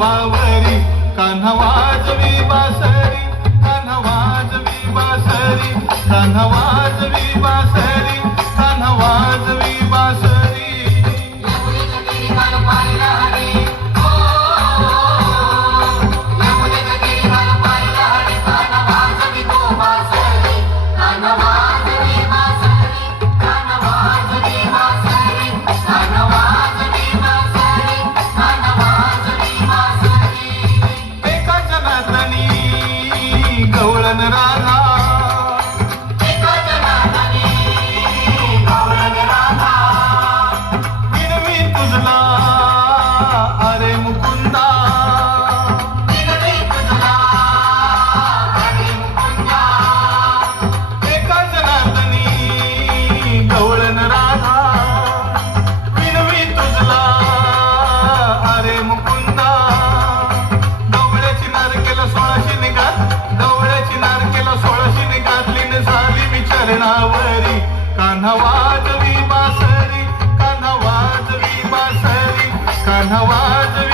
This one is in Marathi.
बावरी कान्हा वाजवी बासरी कान्हा वाजवी बासरी कान्हा वाजवी बासरी कान्हा वाजवी बासरी गवळण राधा विनवी तुझला अरे मुकुंदा एका जनार्दनी गवळण राधा विनवी तुझला अरे मुकुंदा गवळ्याची नारकेला 16 निघात गवळ्याची नारकेला 16 घातली न झाली मी चरणावरी कान्हा वाजवी बासरी कान्हा वाजवी बासरी कान्हा वाजवी